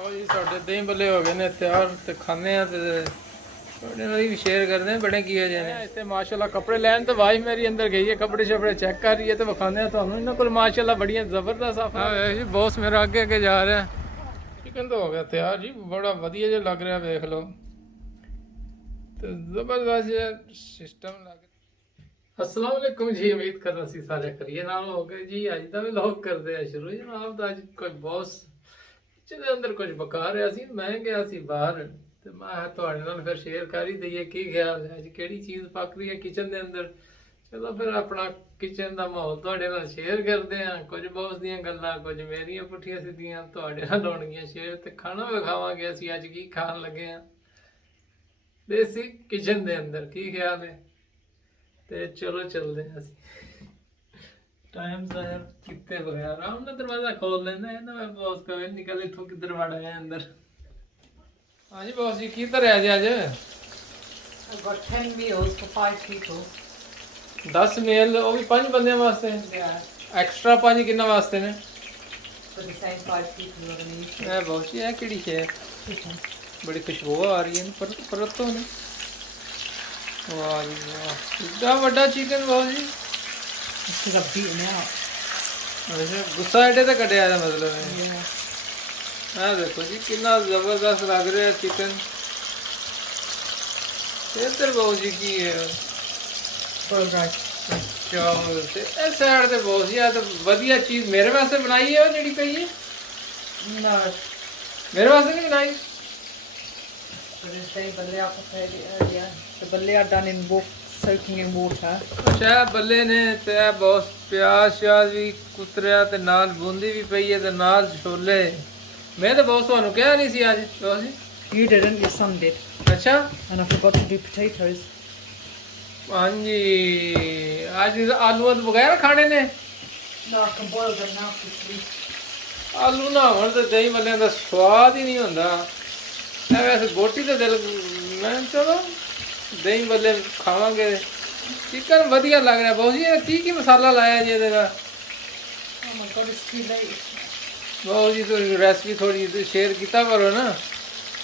ਲਓ ਜੀ ਸਾਡੇ ਦਹੀਂ ਬੱਲੇ ਹੋ ਗਏ ਨੇ ਤਿਆਰ ਤੇ ਖਾਣੇ ਆ ਤੇ ਤੁਹਾਡੇ ਨਾਲ ਵੀ ਸ਼ੇਅਰ ਕਰਦੇ ਆ ਬੜੇ ਕੀ ਹੋ ਜਾਣੇ ਇੱਥੇ ਮਾਸ਼ਾਅੱਲਾ ਕੱਪੜੇ ਲੈਣ ਤੇ ਵਾਈ ਮੇਰੀ ਅੰਦਰ ਗਈ ਹੈ ਕੱਪੜੇ ਸ਼ਪੜੇ ਚੈੱਕ ਕਰ ਰਹੀ ਹੈ ਤੇ ਵਿਖਾਉਂਦੇ ਆ ਤੁਹਾਨੂੰ ਇਹਨਾਂ ਕੋਲ ਮਾਸ਼ਾਅੱਲਾ ਬੜੀਆਂ ਜ਼ਬਰਦਸਤ ਆਫਰ ਜੀ ਬੌਸ ਮੇਰਾ ਅੱਗੇ ਅੱਗੇ ਜਾ ਰਿਹਾ ਚਿਕਨ ਤਾਂ ਹੋ ਗਿਆ ਤਿਆਰ ਜੀ ਬੜਾ ਵਧੀਆ ਜਿਹਾ ਲੱਗ ਰਿਹਾ ਵੇਖ ਲਓ ਤੇ ਜ਼ਬਰਦਸਤ ਜਿਹਾ ਸਿਸਟਮ ਲੱਗ अस्सलाम वालेकुम जी उम्मीद कर रहा सी सारे करिए नाल हो गए जी अज का भी लोग करते हैं शुरू जनाब तो अज कोई बॉस किचन के अंदर कुछ पका रहा सी मैं गया सी बाहर तो मैं थोड़े नाल फिर शेयर कर ही दईए की ख्याल है अज केड़ी चीज़ पक रही है किचन के अंदर चलो फिर अपना किचन का माहौल थोड़े नाल शेयर करते हैं कुछ बॉस दियां गल्लां कुछ मेरियां पुठियां सीधियां थोड़े नाल होणगियां शेयर ते खाना विखावांगे असीं अज की खाण लगे हैं देसी किचन के अंदर की ख्याल है ਤੇ ਚਲੋ ਚੱਲਦੇ ਹਾਂ ਅਸੀਂ ਟਾਈਮ ਜ਼ਾਹਿਰ ਕਿਤੇ ਬਗੈਰ ਆਰਾਮ ਨਾਲ ਦਰਵਾਜ਼ਾ ਖੋਲ ਲੈਂਦਾ ਹੈ ਨਾ ਮੈਂ ਬੌਸ ਕਹੇ ਨਿਕਲ ਇਥੋਂ ਕਿੱਧਰ ਵੜ ਆਇਆ ਅੰਦਰ ਹਾਂਜੀ ਬੌਸ ਜੀ ਕੀ ਧਰਿਆ ਜੀ ਅੱਜ I've got 10 meals for 5 people. 10 ਮੇਲ ਉਹ ਵੀ 5 ਬੰਦਿਆਂ ਵਾਸਤੇ Yeah. ਐਕਸਟਰਾ 5 ਕਿੰਨਾ ਵਾਸਤੇ ਨੇ For the same 5 people you're going to eat. ਇਹ ਬੌਸ ਜੀ ਇਹ ਕਿਹੜੀ ਸ਼ੈ Chicken. ਬੜੀ ਖੁਸ਼ਬੂ ਆ ਰਹੀ ਹੈ ਪਰ ਤੋਂ ਨੇ ਵਾਹ ਜੀ ਵਾਹ ਇੱਡਾ ਵੱਡਾ ਚਿਕਨ ਬੌਸ ਜੀ Because I've beaten out. ਅੱਛਾ ਗੁੱਸਾ ਐਡੇ ਤੇ ਕੱਢਿਆ ਦਾ ਮਤਲਬ ਹੈ Yeah. हाँ देखो जी कितना जबरदस्त लग रहा है चिकन इधर बहु जी की है Boiled rice. चावल से इस साइड ते बहुत जी तो बढ़िया चीज मेरे वास्ते बनाई है वो जेडी पई है No. मेरे वास्ते नहीं बनाई So this day balle I prepared it earlier. The balle are done in soaking in water. अच्छा बल्ले ने ते बहुत प्याज श्याज भी कुतरिया ते नाल बूंदी भी पई है ते नाल छोले मैं तो बहुत ਤੁਹਾਨੂੰ ਕਿਹਾ ਨਹੀਂ ਸੀ ਅੱਜ ਬੌਸ ਜੀ You didn't, your son did. अच्छा And I forgot to do potatoes. ਹਾਂਜੀ ਅੱਜ ਆਲੂਆਂ ਤੋਂ ਬਗੈਰ ਖਾਣੇ ਨੇ No, I can boil them now quickly. ਆਲੂ ਨਾ ਹੋਣ ਤੇ ਦਹੀਂ ਮੱਲਿਆਂ ਦਾ ਸਵਾਦ ਹੀ ਨਹੀਂ ਹੁੰਦਾ ਐ ਵੈਸੇ ਗੋਟੀ ਤੇ ਦਿਲ ਮੈਂ ਚਲੋ ਦਹੀਂ ਮੱਲੇ ਖਾਵਾਂਗੇ ਚਿਕਨ ਵਧੀਆ ਲੱਗ ਰਿਹਾ ਬਹੁਤ ਜੀ ਇਹ ਕੀ ਮਸਾਲਾ ਲਾਇਆ ਜੀ ਇਹਦੇ ਨਾਲ Oh my god, it's too late. ਬਹੁਤ ਜੀ ਤੁਸੀਂ ਰੈਸਪੀ ਥੋੜੀ ਸ਼ੇਅਰ ਕੀਤਾ ਕਰੋ ਨਾ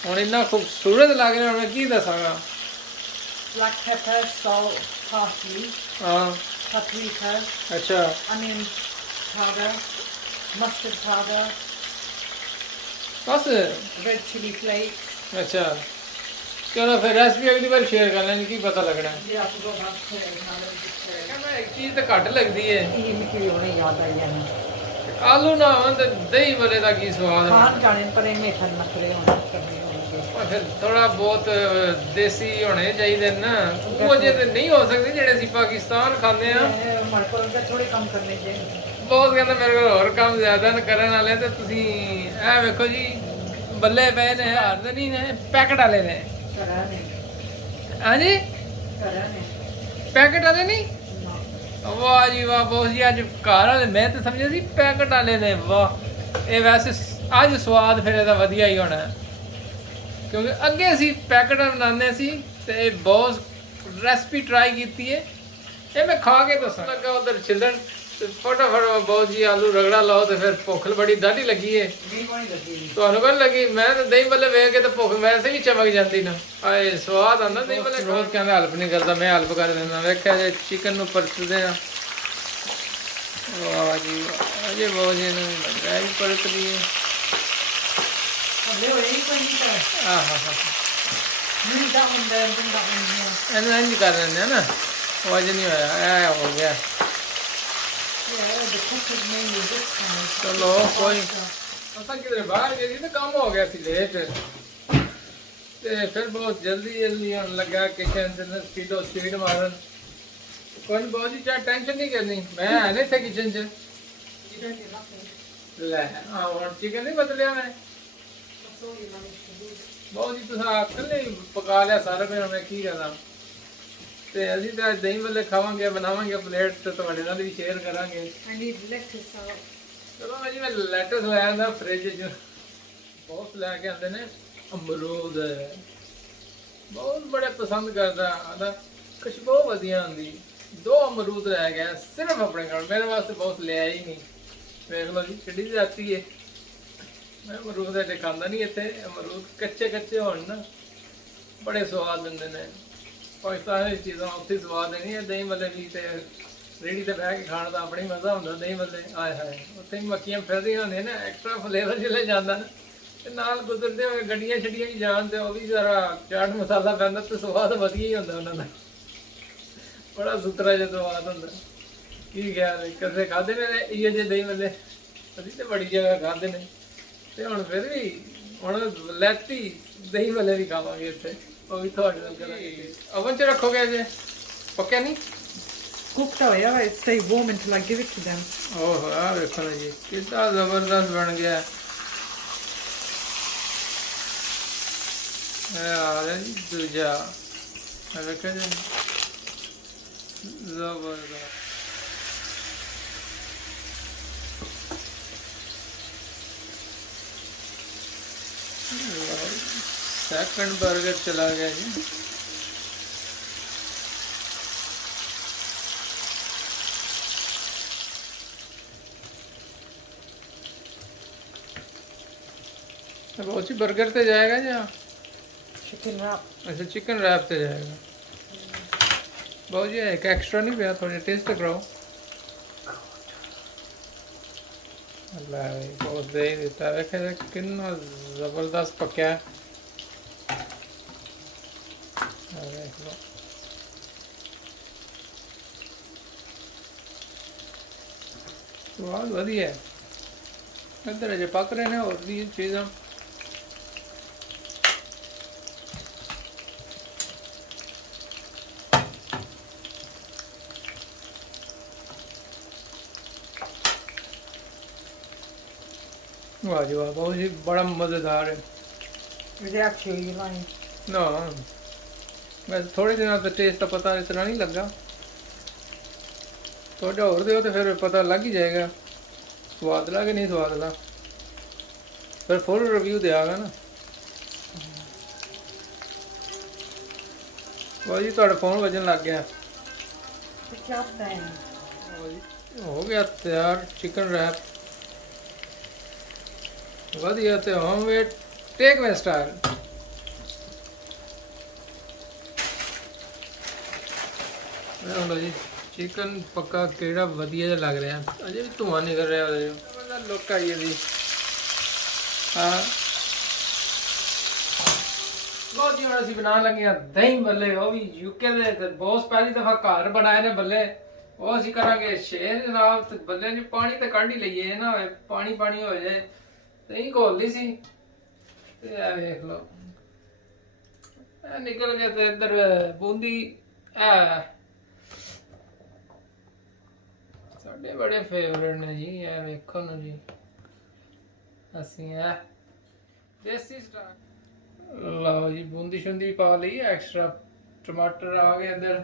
ਹੁਣ ਇੰਨਾ ਖੂਬਸੂਰਤ ਲੱਗ ਰਿਹਾ ਹੁਣ ਮੈਂ ਕੀ ਦੱਸਾਂਗਾ Black pepper, salt, parsley, ਹਾਂ paprika, ਅੱਛਾ onion powder, mustard powder, ਬਸ red chili flakes. ਅੱਛਾ ਚਲੋ ਫਿਰ ਰੈਸਪੀ ਅਗਲੀ ਵਾਰ ਸ਼ੇਅਰ ਕਰ ਲੈਣੀ ਕੀ ਪਤਾ ਲੱਗਣਾ Yeah, I forgot how to say it. Now let me just say it. ਕਹਿੰਦਾ ਇੱਕ ਚੀਜ਼ ਤਾਂ ਘੱਟ ਲੱਗਦੀ ਹੈ ਇਹ ਮਿੱਠੀ ਹੋਣੀ ਯਾਦ ਆਈ ਹੈ ਆਲੂ ਨਾ ਹੋਣ ਤੇ ਦਹੀਂ ਵਾਲੇ ਦਾ ਕੀ ਸਵਾਦ ਹੋਣਾ ਖਾਣ ਜਾਣੇ ਪਰ ਇਹ ਮਿੱਠਾ ਨਖਰੇ ਹੋਣੇ ਕਰਨੇ ਹੋਣਗੇ ਉਹ ਫਿਰ ਥੋੜਾ ਬਹੁਤ ਦੇਸੀ ਹੋਣੇ ਚਾਹੀਦੇ ਨੇ ਨਾ ਉਹ ਜੇ ਤੇ ਨਹੀਂ ਹੋ ਸਕਦੇ ਜਿਹੜੇ ਅਸੀਂ ਪਾਕਿਸਤਾਨ ਖਾਂਦੇ ਆ ਹਮਾਰੇ ਕੋਲ ਤਾਂ ਥੋੜੇ ਕੰਮ ਕਰਨੇ ਚਾਹੀਦੇ ਬਹੁਤ ਕਹਿੰਦਾ ਮੇਰੇ ਕੋਲ ਹੋਰ ਕੰਮ ਜ਼ਿਆਦਾ ਨੇ ਕਰਨ ਵਾਲੇ ਤੇ ਤੁਸੀਂ ਇਹ ਵੇਖੋ ਜੀ ਬੱਲੇ ਪਏ ਨੇ ਹਜ਼ਾਰ ਦੇ ਨਹੀਂ ਨੇ ਪੈਕਟ ਵਾਲੇ ਨੇ ਕਰਾ ਨੇ ਹਾਂਜੀ ਕਰਾ ਨੇ ਪੈਕਟ ਵਾਲੇ ਨਹੀਂ ਵਾਹ ਜੀ ਵਾਹ ਬਹੁਤ ਜੀ ਅੱਜ ਘਰ ਵਾਲੇ ਮੈਂ ਤਾਂ ਸਮਝਿਆ ਸੀ ਪੈਕਟ ਵਾਲੇ ਨੇ ਵਾਹ ਇਹ ਵੈਸੇ ਅੱਜ ਸਵਾਦ ਫਿਰ ਇਹਦਾ ਵਧੀਆ ਹੀ ਹੋਣਾ ਕਿਉਂਕਿ ਅੱਗੇ ਅਸੀਂ ਪੈਕਟ ਬਣਾਉਂਦੇ ਸੀ ਤੇ ਬਹੁਤ ਰੈਸਪੀ ਟਰਾਈ ਕੀਤੀ ਹੈ ਇਹ ਮੈਂ ਖਾ ਕੇ ਦੱਸਣ ਲੱਗਾ ਉਧਰ ਛਿੱਲਣ ਤੇ ਫਟਾਫਟ ਬਹੁਤ ਜੀ ਆਲੂ ਰਗੜਾ ਲਾਓ ਤੇ ਫਿਰ ਭੁੱਖ ਬੜੀ ਦਾਢੀ ਲੱਗੀ ਏ ਨਹੀਂ ਕੋਈ ਲੱਗੀ ਤੁਹਾਨੂੰ ਕੋਲ ਲੱਗੀ ਮੈਂ ਤਾਂ ਦਹੀਂ ਬੱਲੇ ਵੇਖ ਕੇ ਤੇ ਭੁੱਖ ਵੈਸੇ ਵੀ ਚਮਕ ਜਾਂਦੀ ਨਾ ਆਏ ਸਵਾਦ ਆਂਦਾ ਦਹੀਂ ਬੱਲੇ ਰੋਜ਼ ਕਹਿੰਦਾ ਹੈਲਪ ਨਹੀਂ ਕਰਦਾ ਮੈਂ ਹੈਲਪ ਕਰ ਦਿੰਦਾ ਵੇਖਿਆ ਜੇ ਚਿਕਨ ਨੂੰ ਪਰਤਦੇ ਆ ਵਾਹ ਜੀ ਅਜੇ ਬਹੁਤ ਜੀ ਨੂੰ ਲੱਗਾ ਹੀ ਪਰਤਦੀ ਹੈ ਹਲੇ ਹੋਈ ਕੋਈ ਨਹੀਂ ਤਾਂ ਆਹ ਹਾ ਹਾ ਨਹੀਂ ਤਾਂ ਹੁੰਦਾ ਬੰਦਾ ਹੁੰਦਾ ਇਹਨੂੰ ਇੰਝ ਕਰ ਲੈਂਦੇ ਆ ਨਾ ਉਹ ਅਜੇ ਨਹੀਂ ਹੋਇਆ ਇਹ ਹੋ ਗਿਆ Yeah, the cook is mainly this kind. ਚਲੋ ਕੋਈ ਅਸਾਂ ਕਿਧਰੇ ਬਾਹਰ ਗਏ ਸੀ ਤੇ ਕੰਮ ਹੋ ਗਿਆ ਸੀ ਲੇਟ ਤੇ ਫਿਰ ਬਹੁਤ ਜਲਦੀ ਆਉਣ ਲੱਗਾ ਕਿਚਨ ਦੇ ਸਪੀਡ ਮਾਰਨ ਕੋਈ ਬਹੁਤ ਹੀ ਜ਼ਿਆਦਾ ਟੈਨਸ਼ਨ ਨਹੀਂ ਕਰਨੀ ਮੈਂ ਹੈ ਨਾ ਇੱਥੇ ਕਿਚਨ 'ਚ You don't do nothing. ਲੈ ਆ ਹੁਣ ਚਿਕਨ ਨਹੀਂ ਬਦਲਿਆ ਮੈਂ That's all you managed to do. ਬਹੁਤ ਜੀ ਤੁਸੀਂ ਇਕੱਲੇ ਹੀ ਪਕਾ ਲਿਆ ਸਾਰਾ ਫਿਰ ਮੈਂ ਕੀ ਕਰਾਂ ਤੇ ਅਸੀਂ ਤਾਂ ਦਹੀਂ ਵਾਲੇ ਖਾਵਾਂਗੇ ਬਣਾਵਾਂਗੇ ਪਲੇਟ ਤੇ ਤੁਹਾਡੇ ਨਾਲ ਵੀ ਸ਼ੇਅਰ ਕਰਾਂਗੇ I need lettuce out. ਚਲੋ ਜੀ ਮੈਂ ਲੈਟਸ ਲੈ ਆਂਦਾ ਫ੍ਰਿਜ 'ਚ ਬਹੁਤ ਲੈ ਕੇ ਆਉਂਦੇ ਨੇ ਅਮਰੂਦ ਬਹੁਤ ਬੜੇ ਪਸੰਦ ਕਰਦਾ ਆਦਾ ਖੁਸ਼ਬੂ ਵਧੀਆ ਆਉਂਦੀ 2 ਅਮਰੂਦ ਰਹਿ ਗਏ ਸਿਰਫ ਆਪਣੇ ਕੋਲ ਮੇਰੇ ਵਾਸਤੇ ਬਹੁਤ ਲਿਆ ਹੀ ਨਹੀਂ ਵੇਖ ਲਓ ਜੀ ਕਿੱਡੀ ਜਾਤੀ ਹੈ ਮੈਂ ਅਮਰੂਦ ਦੇ ਖਾਂਦਾ ਨਹੀਂ ਇੱਥੇ। ਅਮਰੂਦ ਕੱਚੇ ਕੱਚੇ ਹੋਣ ਨਾ ਬੜੇ ਸਵਾਦ ਦਿੰਦੇ ਨੇ। ਪਾਕਿਸਤਾਨ ਦੀ ਚੀਜ਼ਾਂ ਉੱਥੇ ਸਵਾਦ ਨਹੀਂ ਹੈ। ਦਹੀਂ ਭੱਲੇ ਵੀ ਤੇ ਰੇਹੜੀ ਤੇ ਬਹਿ ਕੇ ਖਾਣ ਦਾ ਆਪਣਾ ਹੀ ਮਜ਼ਾ ਹੁੰਦਾ। ਦਹੀਂ ਭੱਲੇ ਆਏ ਹਾਏ, ਉੱਥੇ ਹੀ ਮੱਖੀਆਂ ਫਿਰਦੀਆਂ ਹੁੰਦੀਆਂ ਨੇ, ਐਕਸਟਰਾ ਫਲੇਵਰ ਜਿਲੇ ਜਾਂਦਾ ਨਾ। ਤੇ ਨਾਲ ਗੁਜ਼ਰਦੇ ਹੋਏ ਗੱਡੀਆਂ ਛੱਡੀਆਂ ਵੀ ਜਾਣ ਤੇ ਉਹ ਵੀ ਜ਼ਰਾ ਚਾਟ ਮਸਾਲਾ ਪੈਂਦਾ ਤੇ ਸਵਾਦ ਵਧੀਆ ਹੀ ਹੁੰਦਾ ਉਹਨਾਂ ਦਾ। ਬੜਾ ਸੁਥਰਾ ਜਿਹਾ ਸਵਾਦ ਹੁੰਦਾ। ਕੀ ਖਿਆਲ ਹੈ, ਕਦੇ ਖਾਦੇ ਨੇ ਇਹ ਜਿਹੇ ਦਹੀਂ ਭੱਲੇ? ਅਸੀਂ ਤੇ ਬੜੀ ਜਗ੍ਹਾ ਖਾਦੇ ਨੇ ਤੇ ਹੁਣ ਫਿਰ ਵੀ ਹੁਣ ਲੈਤੀ ਦਹੀਂ ਭੱਲੇ ਵੀ ਖਾਵਾਂਗੇ ਇੱਥੇ। ਉਹ ਵੀ ਤੁਹਾਡੇ ਨਾਲ ਕਰਾਂਗੇ। ਓਵਨ 'ਚ ਰੱਖੋਗੇ ਜੇ ਪੱਕਿਆ ਨਹੀਂ? Cooked out, yeah, it stay warm until I give it to them. ਓਹ ਆ ਵੇਖੋ ਨਾ ਜੀ ਕਿੰਨਾ ਜ਼ਬਰਦਸਤ ਬਣ ਗਿਆ। ਇਹ ਆ ਰਿਹਾ ਜੀ ਦੂਜਾ। ਇਹ ਵੇਖੋ ਜੀ ਜ਼ਬਰਦਸਤ। सेकंड बर्गर चला गया जी। अब उसी बर्गर पे जाएगा या Chicken wrap. अच्छा चिकन रैप पे जाएगा। बहुत जी एक एक्स्ट्रा नहीं पिया, थोड़े टेस्ट कराओ। अल्लाह भाई बहुत दे ही देता है। देखे कितना ज़बरदस्त पका है। देख लो स्वाद वधिया है। इधर अजे पक रहे हैं और भी चीज़ां। वाह जी वाह, बहुत ही बड़ा मज़ेदार है। Is it actually lying? ना वैसे थोड़े दिनों तो टेस्ट का पता इतना नहीं लगा। थोड़ा और दो तो फिर पता लग ही जाएगा स्वाद लगा कि नहीं स्वाद लगा। फिर फुल रिव्यू देगा ना। वाह जी थोड़ा फोन बजन लग गया। Pick it up then. हो गया तैयार चिकन रैप। वधिया ते होममेड टेक वे स्टाइल। लो जी चिकन पक्का केड़ा वधिया जिहा लग रहा। अजे भी धुआं निकल रहा है। लुक आई है जी। हाँ लो जी हम असीं बनाउण लगे हाँ दही भल्ले। वो भी यूके दे ते बहुत पहली दफा घर बनाए ने भल्ले। वो असीं करांगे शेर जनाब। ते भल्ले च पानी ते कढ ही लईए ना होवे पानी पानी हो जाए। दही घोल ली सी ते आ देख लो निकल गया। ते इधर बूंदी साडे बड़े फेवरेट ने जी। ये वेखो ना जी असीं देसी स्टाइल। लो जी बूंदी शुंदी पा ली एक्स्ट्रा। टमाटर आ गए इधर।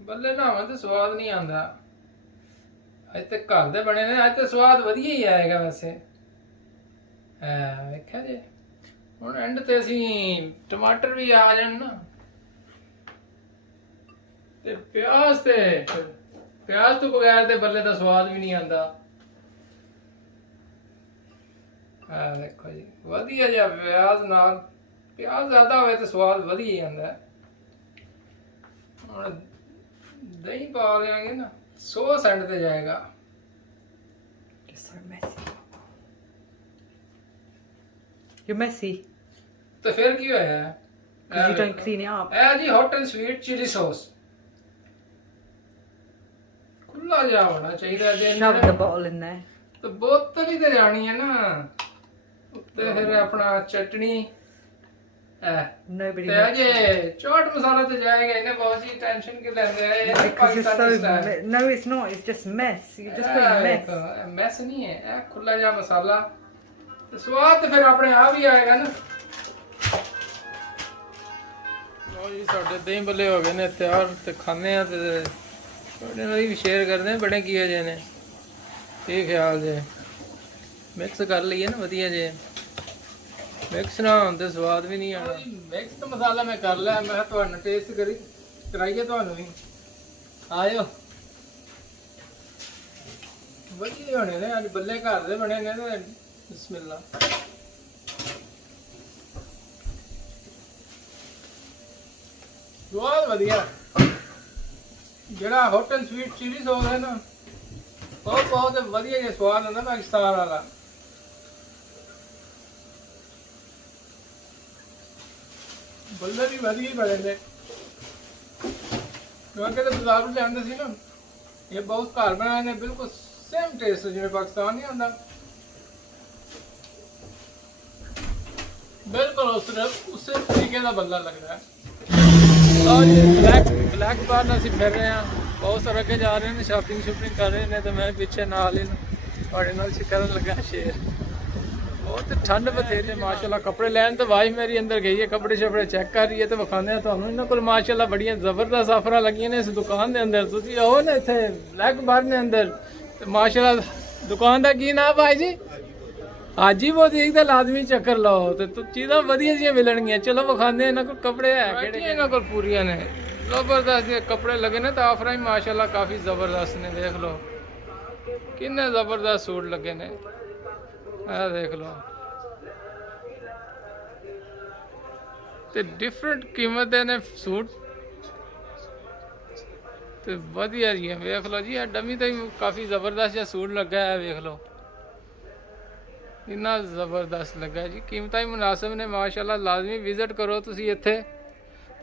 बल्ले ना तो स्वाद नहीं आता। अज तो घर दे बने ने अज तो स्वाद वधिया ही आएगा। वैसे वेख्या जी हुण एंड ते असीं टमाटर भी आ जाण ना ते प्याज तो बगैर ते बल्ले दा स्वाद भी नहीं आता। देखो जी वधिया जिहा प्याज नाल। प्याज ज्यादा होवे तो स्वाद वधिया ही आंदा। दही पा देंगे ना सॉस एंड पे जाएगा। You're so messy. You're messy. तो फिर की होया? Because you don't clean it up. जी hot and sweet chili sauce खुला जा होना चाहिए। Shove the bottle in there. तो बोतल ही तो जानी है ना उत्ते। फिर अपना चटनी Nobody ते अजे चाट मसाला तो जाएगा। इन्हें बहुत ही टेंशन के लेंदे हैं। because you're so no, it's not. It's just mess. You're just putting mess. Mess नहीं है ए खुला जा मसाला तो स्वाद तो फिर अपने आप ही आएगा ना। लो जी साडे दही भल्ले हो गए ने तैयार ते खाने आ ते थोड़े नाल भी शेयर करदे हैं। बड़े किए जे ने की ख्याल जे मिक्स कर लईए ना वधिया जे। ਮਿਕਸ ਨਾ ਹੋਣ ਤੇ ਸਵਾਦ ਵੀ ਨਹੀਂ ਆਣਾ। ਮਿਕਸ ਤਾਂ ਮਸਾਲਾ ਮੈਂ ਕਰ ਲਿਆ, ਮੈਂ ਤੁਹਾਨੂੰ ਟੇਸਟ ਕਰਾਈਏ ਤੁਹਾਨੂੰ ਵੀ। ਆਇਓ ਵਧੀਆ ਬਣੇ ਨੇ ਅੱਜ, ਬੱਲੇ ਘਰ ਦੇ ਬਣੇ ਨੇ ਤੇ ਬਿਸਮਿਲ੍ਲਾ। ਬਹੁਤ ਵਧੀਆ। ਜਿਹੜਾ ਹੋਟਲ ਸਵੀਟ ਚਿਲੀ ਸੌਸ ਹੈ ਨਾ, ਉਹ ਬਹੁਤ ਵਧੀਆ ਜਿਹਾ ਸਵਾਦ ਹੁੰਦਾ ਪਾਕਿਸਤਾਨ ਵਾਲਾ। ਬੱਲੇ ਵੀ ਵਧੀਆ ਹੀ ਬਣੇ ਨੇ, ਕਿਉਂਕਿ ਤੇ ਬਾਜ਼ਾਰੋਂ ਲਿਆਂਦੇ ਸੀ ਨਾ, ਇਹ ਬਹੁਤ ਘਰ ਬਣਾਏ ਨੇ, ਬਿਲਕੁਲ ਸੇਮ ਟੇਸਟ ਜਿਵੇਂ ਪਾਕਿਸਤਾਨ ਨਹੀਂ ਹੁੰਦਾ, ਬਿਲकुल ਉਸੇ ਤਰੀਕੇ ਦਾ ਬੱਲਾ ਲੱਗਦਾ ਹੈ। ਬਲੈਕ ਬਾਰ ਨਾਲ ਅਸੀਂ ਫਿਰ ਰਹੇ ਹਾਂ, ਬਹੁਤ ਸਾਰੇ ਅੱਗੇ ਜਾ ਰਹੇ ਨੇ, ਸ਼ਾਪਿੰਗ ਕਰ ਰਹੇ ਨੇ, ਤੇ ਮੈਂ ਪਿੱਛੇ ਨਾਲ ਹੀ ਤੁਹਾਡੇ ਨਾਲ ਕਰਨ ਲੱਗਾ ਸ਼ੇਅਰ। ਬਹੁਤ ਠੰਡ ਬਥੇਰੀ ਮਾਸ਼ਾਅੱਲਾ। ਕੱਪੜੇ ਲੈਣ ਤੇ ਵਾਈਫ ਮੇਰੀ ਅੰਦਰ ਗਈ ਹੈ, ਕੱਪੜੇ ਸ਼ਪੜੇ ਚੈੱਕ ਕਰ ਰਹੀ ਹੈ, ਤੇ ਵਿਖਾਉਂਦੇ ਆ ਤੁਹਾਨੂੰ। ਇਹਨਾਂ ਕੋਲ ਮਾਸ਼ਾਅੱਲਾ ਬੜੀਆਂ ਜ਼ਬਰਦਸਤ ਆਫਰਾਂ ਲੱਗੀਆਂ ਨੇ ਇਸ ਦੁਕਾਨ ਦੇ ਅੰਦਰ। ਤੁਸੀਂ ਆਓ ਨਾ ਇੱਥੇ ਬਲੈਕ ਬਾਰ ਦੇ ਅੰਦਰ, ਤੇ ਮਾਸ਼ਾਅੱਲਾ ਦੁਕਾਨ ਦਾ ਕੀ ਨਾਮ ਭਾਈ ਜੀ? ਹਾਜੀ ਬੋਤੀਕ ਦਾ ਲਾਜ਼ਮੀ ਚੱਕਰ ਲਾਓ ਤੇ ਚੀਜ਼ਾਂ ਵਧੀਆ ਜਿਹੀਆਂ ਮਿਲਣਗੀਆਂ। ਚਲੋ ਵਿਖਾਉਂਦੇ ਇਹਨਾਂ ਕੋਲ ਕੱਪੜੇ ਹੈ ਕਿਹੜੇ, ਇਹਨਾਂ ਕੋਲ ਪੂਰੀਆਂ ਨੇ ਜ਼ਬਰਦਸਤ ਜਿਹੇ ਕੱਪੜੇ ਲੱਗੇ ਨੇ, ਤਾਂ ਆਫਰਾਂ ਹੀ ਮਾਸ਼ਾਅੱਲਾ ਕਾਫੀ ਜ਼ਬਰਦਸਤ ਨੇ। ਦੇਖ ਲਓ ਕਿੰਨੇ ਜ਼ਬਰਦਸਤ ਸੂਟ ਲੱਗੇ ਨੇ, ਇਹ ਦੇਖ ਲਓ। ਤੇ ਡਿਫਰੈਂਟ ਕੀਮਤ ਦੇ ਨੇ ਸੂਟ, ਤੇ ਵਧੀਆ ਜੀ ਵੇਖ ਲਓ ਜੀ। ਇਹ ਡਮੀ ਤਾਂ ਕਾਫੀ ਜ਼ਬਰਦਸਤ ਜਿਹਾ ਸੂਟ ਲੱਗਾ ਹੈ, ਵੇਖ ਲਓ ਇੰਨਾ ਜ਼ਬਰਦਸਤ ਲੱਗਾ ਜੀ। ਕੀਮਤਾਂ ਹੀ ਮੁਨਾਸਿਬ ਨੇ ਮਾਸ਼ਾਅੱਲਾ। ਲਾਜ਼ਮੀ ਵਿਜ਼ਿਟ ਕਰੋ ਤੁਸੀਂ ਇੱਥੇ,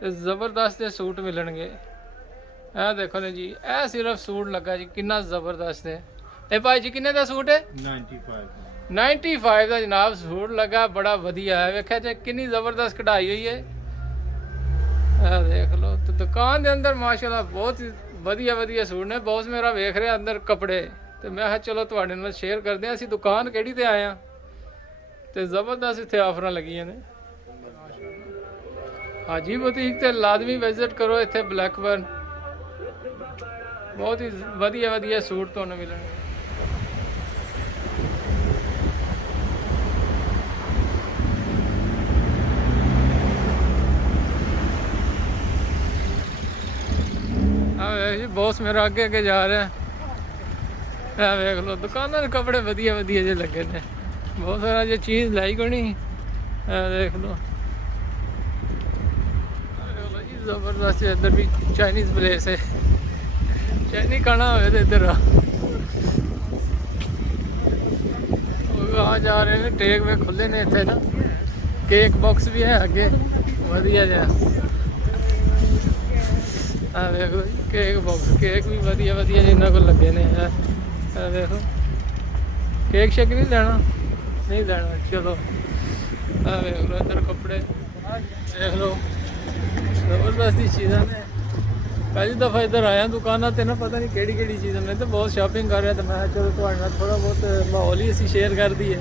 ਤੇ ਜ਼ਬਰਦਸਤ ਦੇ ਸੂਟ ਮਿਲਣਗੇ। ਇਹ ਦੇਖੋ ਨੇ ਜੀ, ਇਹ ਸਿਰਫ ਸੂਟ ਲੱਗਾ ਜੀ, ਕਿੰਨਾ ਜ਼ਬਰਦਸਤ ਹੈ। ਇਹ ਭਾਈ ਜੀ ਕਿੰਨੇ ਦਾ ਸੂਟ ਹੈ? 95 ਦਾ ਜਨਾਬ ਸੂਟ ਲੱਗਾ, ਬੜਾ ਵਧੀਆ ਹੈ। ਵੇਖਿਆ ਜੇ ਕਿੰਨੀ ਜ਼ਬਰਦਸਤ ਕਢਾਈ ਹੋਈ ਹੈ, ਇਹ ਦੇਖ ਲਓ। ਤੇ ਦੁਕਾਨ ਦੇ ਅੰਦਰ ਮਾਸ਼ਾਅੱਲਾ ਬਹੁਤ ਵਧੀਆ ਸੂਟ ਨੇ। ਬਹੁਤ ਮੇਰਾ ਵੇਖ ਰਿਹਾ ਅੰਦਰ ਕੱਪੜੇ, ਤੇ ਮੈਂ ਕਿਹਾ ਚਲੋ ਤੁਹਾਡੇ ਨਾਲ ਸ਼ੇਅਰ ਕਰਦੇ ਹਾਂ। ਅਸੀਂ ਦੁਕਾਨ ਕਿਹੜੀ ਤੇ ਆਏ ਹਾਂ, ਤੇ ਜ਼ਬਰਦਸਤ ਇੱਥੇ ਆਫਰਾਂ ਲੱਗੀਆਂ ਨੇ। ਹਾਜੀ ਬੁਟੀਕ ਤੇ ਲਾਜ਼ਮੀ ਵਿਜ਼ਿਟ ਕਰੋ ਇੱਥੇ ਬਲੈਕਬਰਨ, ਬਹੁਤ ਹੀ ਵਧੀਆ ਸੂਟ ਤੁਹਾਨੂੰ ਮਿਲਣਗੇ। ਆ ਜੀ ਬੌਸ ਮੇਰਾ ਅੱਗੇ ਜਾ ਰਿਹਾ, ਇਹ ਵੇਖ ਲਓ ਦੁਕਾਨਾਂ ਦੇ ਕੱਪੜੇ ਵਧੀਆ ਜਿਹੇ ਲੱਗੇ ਨੇ। ਬਹੁਤ ਸਾਰਾ ਜੇ ਚੀਜ਼ ਲਾਈ ਕੋਣੀ, ਇਹ ਦੇਖ ਲਓ ਜੀ ਜ਼ਬਰਦਸਤ। ਇੱਧਰ ਵੀ ਚਾਈਨੀਜ਼ ਪਲੇਸ ਹੈ, ਚਾਈਨੀ ਖਾਣਾ ਹੋਵੇ ਤਾਂ ਇੱਧਰ ਆ ਜਾ ਰਹੇ ਨੇ। ਟੇਕ ਵੇ ਖੁੱਲੇ ਨੇ ਇੱਥੇ ਨਾ, ਕੇਕ ਬਾਕਸ ਵੀ ਹੈ ਅੱਗੇ ਵਧੀਆ ਜਿਹਾ। ਆ ਵੇਖੋ ਜੀ ਕੇਕ ਬਾਕਸ, ਕੇਕ ਵੀ ਵਧੀਆ ਜਿੰਨਾਂ ਕੋਲ ਲੱਗੇ ਨੇ। ਇਹ ਵੇਖੋ ਕੇਕ ਸ਼ੇਕ ਨਹੀਂ ਲੈਣਾ ਚਲੋ। ਆ ਵੇਖ ਲਓ ਇੱਧਰ ਕੱਪੜੇ ਦੇਖ ਲਓ, ਜ਼ਬਰਦਸਤੀ ਚੀਜ਼ਾਂ ਨੇ। ਪਹਿਲੀ ਦਫਾ ਇੱਧਰ ਆਇਆ ਦੁਕਾਨਾਂ ਤੇ ਨਾ, ਪਤਾ ਨਹੀਂ ਕਿਹੜੀ ਚੀਜ਼ਾਂ ਨੇ, ਤੇ ਬਹੁਤ ਸ਼ਾਪਿੰਗ ਕਰ ਰਿਹਾ। ਤੇ ਮੈਂ ਚਲੋ ਤੁਹਾਡੇ ਨਾਲ ਥੋੜਾ ਬਹੁਤ ਮਾਹੌਲ ਹੀ ਅਸੀਂ ਸ਼ੇਅਰ ਕਰ ਦਈਏ।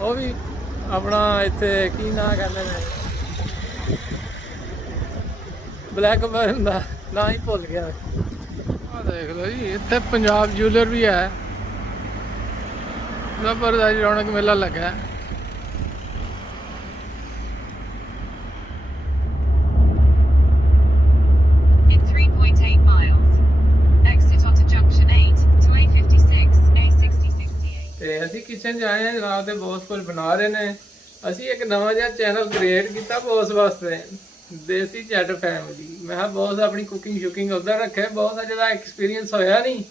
ਉਹ ਵੀ ਆਪਣਾ ਇੱਥੇ ਕੀ ਨਾਂ ਕਹਿੰਦੇ ਨੇ, ਬਲੈਕਬਰਨ ਦਾ ਨਾਂ ਹੀ ਭੁੱਲ ਗਿਆ। ਆ ਦੇਖ ਲਓ ਜੀ ਇੱਥੇ ਪੰਜਾਬ ਜੂਲਰ ਵੀ ਹੈ, ਜ਼ਬਰਦਸਤ ਰੌਣਕ ਮੇਲਾ ਲੱਗਾ। ਤੇ ਅਸੀਂ ਕਿਚਨ 'ਚ ਆਏ ਹਾਂ ਜਨਾਬ, ਦੇ ਬੌਸ ਕੋਲ ਬਣਾ ਰਹੇ ਨੇ। ਅਸੀਂ ਇੱਕ ਨਵਾਂ ਜਿਹਾ ਚੈਨਲ ਕ੍ਰੀਏਟ ਕੀਤਾ ਬੌਸ ਵਾਸਤੇ, ਦੇਸੀ ਜੱਟ ਫੈਮਿਲੀ। ਮੈਂ ਕਿਹਾ ਬੌਸ ਆਪਣੀ ਕੁਕਿੰਗ ਉੱਧਰ ਰੱਖੇ, ਬਹੁਤ ਜ਼ਿਆਦਾ ਐਕਸਪੀਰੀਅੰਸ ਹੋਇਆ ਨਹੀਂ।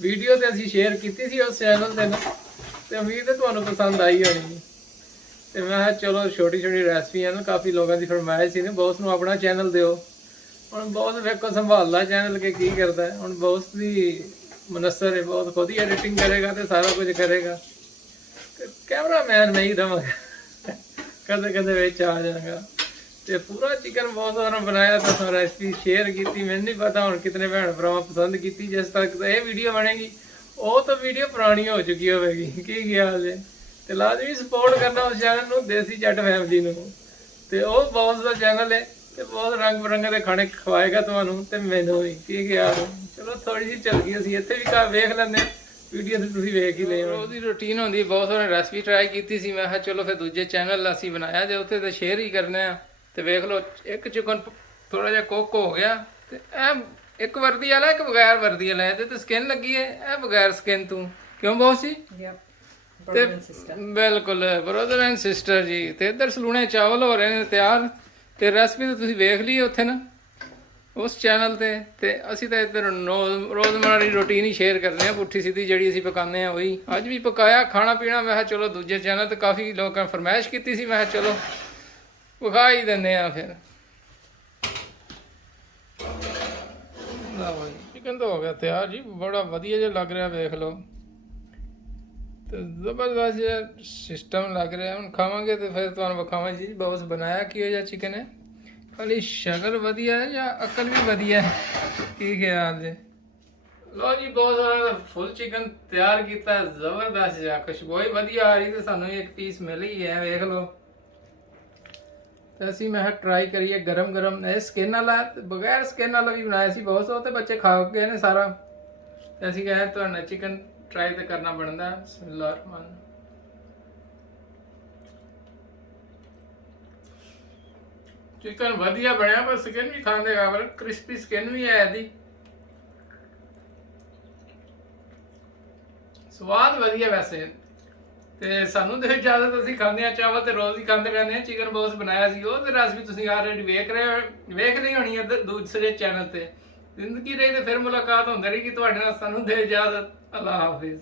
ਵੀਡੀਓ ਤੇ ਅਸੀਂ ਸ਼ੇਅਰ ਕੀਤੀ ਸੀ ਉਸ ਚੈਨਲ ਤੇ ਨਾ, ਤੇ ਉਮੀਦ ਹੈ ਤੁਹਾਨੂੰ ਪਸੰਦ ਆਈ ਹੋਣੀ। ਤੇ ਮੈਂ ਕਿਹਾ ਚਲੋ ਛੋਟੀ ਰੈਸਪੀਆਂ ਨਾ, ਕਾਫੀ ਲੋਕਾਂ ਦੀ ਫਰਮਾਇਸ਼ ਸੀ ਨੇ ਬੌਸ ਨੂੰ ਆਪਣਾ ਚੈਨਲ ਦਿਓ। ਹੁਣ ਬੌਸ ਵੇਖੋ ਸੰਭਾਲਦਾ ਚੈਨਲ ਕੇ ਕੀ ਕਰਦਾ। ਹੁਣ ਬੌਸ ਦੀ ਮੁਨੱਸਰ ਹੈ, ਬਹੁਤ ਖੁਦ ਹੀ ਐਡੀਟਿੰਗ ਕਰੇਗਾ ਤੇ ਸਾਰਾ ਕੁਝ ਕਰੇਗਾ। ਕੈਮਰਾਮੈਨ ਮੈਂ ਹੀ ਰਹਾਂਗਾ, ਕਦੇ ਵਿੱਚ ਆ ਜਾਵਾਂਗਾ। ਤੇ ਪੂਰਾ ਚਿਕਨ ਬਹੁਤ ਸਾਰਾ ਬਣਾਇਆ, ਤਾਂ ਰੈਸਪੀ ਸ਼ੇਅਰ ਕੀਤੀ। ਮੈਨੂੰ ਨਹੀਂ ਪਤਾ ਹੁਣ ਕਿਤਨੇ ਭੈਣ ਭਰਾਵਾਂ ਪਸੰਦ ਕੀਤੀ। ਜਿਸ ਤੱਕ ਇਹ ਵੀਡੀਓ ਬਣੇਗੀ ਉਹ ਤਾਂ ਵੀਡੀਓ ਪੁਰਾਣੀ ਹੋ ਚੁੱਕੀ ਹੋਵੇਗੀ, ਕੀ ਖਿਆਲ ਹੈ। ਤੇ ਲਾਜ਼ਮੀ ਸਪੋਰਟ ਕਰਨਾ ਉਸ ਚੈਨਲ ਨੂੰ, ਦੇਸੀ ਜੱਟ ਫੈਮਿਲੀ ਨੂੰ। ਤੇ ਉਹ ਬੌਸ ਦਾ ਚੈਨਲ ਹੈ, ਤੇ ਬਹੁਤ ਰੰਗ ਬਰੰਗੇ ਦੇ ਖਾਣੇ ਖਵਾਏਗਾ ਤੁਹਾਨੂੰ ਤੇ ਮੈਨੂੰ ਵੀ, ਕੀ ਖਿਆਲ ਹੈ। ਚਲੋ ਥੋੜੀ ਜਿਹੀ ਚੱਲ ਗਈ, ਅਸੀਂ ਇੱਥੇ ਵੀ ਵੇਖ ਲੈਂਦੇ ਹਾਂ ਵੀਡੀਓ ਤੇ ਤੁਸੀਂ ਵੇਖ ਹੀ ਲਏ ਉਹਦੀ ਰੁਟੀਨ ਹੁੰਦੀ ਬਹੁਤ ਸਾਰੇ ਰੈਸਪੀ ਟਰਾਈ ਕੀਤੀ ਸੀ ਮੈਂ ਕਿਹਾ ਚਲੋ ਫਿਰ ਦੂਜੇ ਚੈਨਲ ਅਸੀਂ ਬਣਾਇਆ ਜੇ ਉੱਥੇ ਤੇ ਸ਼ੇਅਰ ਹੀ ਕਰਨੇ ਆ ਤੇ ਵੇਖ ਲਓ ਇੱਕ ਚਿਕਨ ਥੋੜਾ ਜਿਹਾ ਕੁੱਕ ਹੋ ਗਿਆ ਤੇ ਇਹ ਇੱਕ ਵਰਦੀ ਵਾਲਾ ਇੱਕ ਬਗੈਰ ਵਰਦੀ ਵਾਲਾ ਇਹਦੇ ਤੇ ਸਕਿਨ ਲੱਗੀ ਹੈ ਇਹ ਬਗੈਰ ਸਕਿਨ ਤੋਂ ਕਿਉਂ ਬਹੁਤ ਸੀ ਤੇ ਬਿਲਕੁਲ ਬ੍ਰਦਰ ਐਂਡ ਸਿਸਟਰ ਜੀ ਤੇ ਇੱਧਰ ਸਲੂਣੇ ਚਾਵਲ ਹੋ ਰਹੇ ਨੇ ਤਿਆਰ ਤੇ ਰੈਸਪੀ ਤਾਂ ਤੁਸੀਂ ਵੇਖ ਲਈ ਉੱਥੇ ਨਾ ਉਸ ਚੈਨਲ ਤੇ ਅਸੀਂ ਤਾਂ ਇੱਧਰ ਰੋਜ਼ਮਰ੍ਹਾ ਦੀ ਰੁਟੀਨ ਹੀ ਸ਼ੇਅਰ ਕਰਦੇ ਆ ਪੁੱਠੀ ਸਿੱਧੀ ਜਿਹੜੀ ਅਸੀਂ ਪਕਾਉਂਦੇ ਆ ਉਹੀ ਅੱਜ ਵੀ ਪਕਾਇਆ ਖਾਣਾ ਪੀਣਾ ਮੈਂ ਕਿਹਾ ਚਲੋ ਦੂਜੇ ਚੈਨਲ ਤੇ ਕਾਫੀ ਲੋਕਾਂ ਫਰਮਾਇਸ਼ ਕੀਤੀ ਸੀ ਮੈਂ ਕਿਹਾ ਚਲੋ ਵਿਖਾ ਹੀ ਦਿੰਦੇ ਆ ਫਿਰ ਲਓ ਜੀ ਚਿਕਨ ਤਾਂ ਹੋ ਗਿਆ ਤਿਆਰ ਜੀ ਬੜਾ ਵਧੀਆ ਜਿਹਾ ਲੱਗ ਰਿਹਾ ਵੇਖ ਲਓ ਤੇ ਜ਼ਬਰਦਸਤ ਜਿਹਾ ਸਿਸਟਮ ਲੱਗ ਰਿਹਾ ਹੁਣ ਖਾਵਾਂਗੇ ਤੇ ਫਿਰ ਤੁਹਾਨੂੰ ਵਿਖਾਵਾਂ ਜੀ ਬਹੁਤ ਬਣਾਇਆ ਕੀ ਜਿਹਾ ਚਿਕਨ ਹੈ ਖਾਲੀ ਸ਼ਕਲ ਵਧੀਆ ਹੈ ਜਾਂ ਅਕਲ ਵੀ ਵਧੀਆ ਹੈ ਕੀ ਖਿਆਲ ਜੇ ਲੋ ਜੀ ਬਹੁਤ ਸਾਰਾ ਫੁੱਲ ਚਿਕਨ ਤਿਆਰ ਕੀਤਾ ਜ਼ਬਰਦਸਤ ਜਿਹਾ ਖੁਸ਼ਬੂ ਹੀ ਵਧੀਆ ਆ ਰਹੀ ਤੇ ਸਾਨੂੰ ਇੱਕ ਪੀਸ ਮਿਲ ਹੀ ਹੈ ਵੇਖ ਲਓ ਤੇ ਅਸੀਂ ਮੈਂ ਟਰਾਈ ਕਰੀਏ ਗਰਮ ਗਰਮ ਇਹ ਸਕਿਨ ਵਾਲਾ ਬਗੈਰ ਸਕਿਨ ਵਾਲਾ ਵੀ ਬਣਾਇਆ ਸੀ ਬਹੁਤ ਸੋ ਤੇ ਬੱਚੇ ਖਾ ਗਏ ਨੇ ਸਾਰਾ ਤੇ ਅਸੀਂ ਕਹੇ ਤੁਹਾਨੂੰ ਚਿਕਨ ਟਰਾਈ ਤੇ ਕਰਨਾ ਬਣਦਾ ਬਿਸਮਿਲ੍ਲਾਹ ਰਹਿਮਾਨ ਚਿਕਨ ਵਧੀਆ ਬਣਿਆ ਪਰ ਸਕਿਨ ਵੀ ਖਾਣ ਦੇ ਕਾਬਲ ਕ੍ਰਿਸਪੀ ਸਕਿਨ ਵੀ ਹੈ ਇਹਦੀ ਸਵਾਦ ਵਧੀਆ ਵੈਸੇ ਤੇ ਸਾਨੂੰ ਤੇ ਇਜਾਜ਼ਤ ਅਸੀਂ ਖਾਂਦੇ ਆ ਚਾਵਲ ਤੇ ਰੋਜ਼ ਹੀ ਖਾਂਦੇ ਰਹਿੰਦੇ ਆ ਚਿਕਨ ਬੌਸ ਬਣਾਇਆ ਸੀ ਉਹ ਤੇ ਰੈਸਪੀ ਤੁਸੀਂ ਆਲਰੇਡੀ ਵੇਖ ਲਈ ਹੋਣੀ ਇੱਧਰ ਦੂਸਰੇ ਚੈਨਲ ਤੇ ਜ਼ਿੰਦਗੀ ਰਹੀ ਤੇ ਫਿਰ ਮੁਲਾਕਾਤ ਹੁੰਦੀ ਰਹੀ ਕਿ ਤੁਹਾਡੇ ਨਾਲ ਸਾਨੂੰ ਦੇ ਇਜਾਜ਼ਤ ਅੱਲਾਹ ਹਾਫਿਜ਼